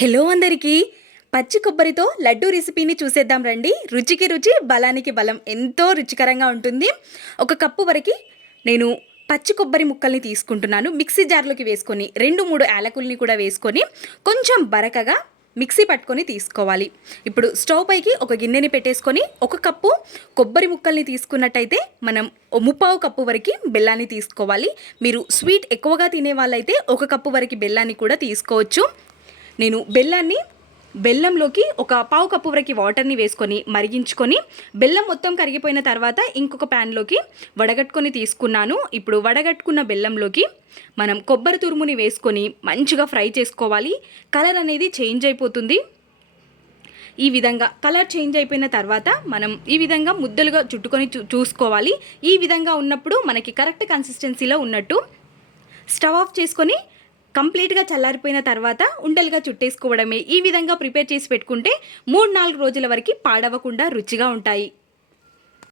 Hello అందరికీ పచ్చి కొబ్బరితో లడ్డూ రెసిపీని చూసేద్దాం రండి. రుచికి రుచి బలానికి బలం, ఎంతో రుచికరంగా ఉంటుంది. ఒక కప్పు వరకు నేను పచ్చి కొబ్బరి ముక్కల్ని తీసుకుంటున్నాను. మిక్సీ జార్లోకి వేసుకొని 2-3 యాలకుల్ని కూడా వేసుకొని కొంచెం బరకగా మిక్సీ పట్టుకొని తీసుకోవాలి. ఇప్పుడు స్టవ్ పైకి ఒక గిన్నెని పెట్టేసుకొని ఒక కప్పు కొబ్బరి ముక్కల్ని తీసుకున్నట్టయితే మనం ముప్పావు కప్పు వరకు బెల్లాన్ని తీసుకోవాలి. మీరు స్వీట్ ఎక్కువగా తినే వాళ్ళైతే ఒక కప్పు వరకు బెల్లాన్ని కూడా తీసుకోవచ్చు. నేను బెల్లంలోకి ఒక పావు కప్పు వరకు వాటర్ని వేసుకొని మరిగించుకొని బెల్లం మొత్తం కరిగిపోయిన తర్వాత ఇంకొక ప్యాన్లోకి వడగట్టుకొని తీసుకున్నాను. ఇప్పుడు వడగట్టుకున్న బెల్లంలోకి మనం కొబ్బరి తురుముని వేసుకొని మంచిగా ఫ్రై చేసుకోవాలి. కలర్ అనేది చేంజ్ అయిపోతుంది. ఈ విధంగా కలర్ చేంజ్ అయిపోయిన తర్వాత మనం ఈ విధంగా ముద్దలుగా చుట్టుకొని చూసుకోవాలి. ఈ విధంగా ఉన్నప్పుడు మనకి కరెక్ట్ కన్సిస్టెన్సీలో ఉన్నట్టు. స్టవ్ ఆఫ్ చేసుకొని కంప్లీట్గా చల్లారిపోయిన తర్వాత ఉండలుగా చుట్టేసుకోవడమే. ఈ విధంగా ప్రిపేర్ చేసి పెట్టుకుంటే 3-4 రోజుల వరకు పాడవకుండా రుచిగా ఉంటాయి.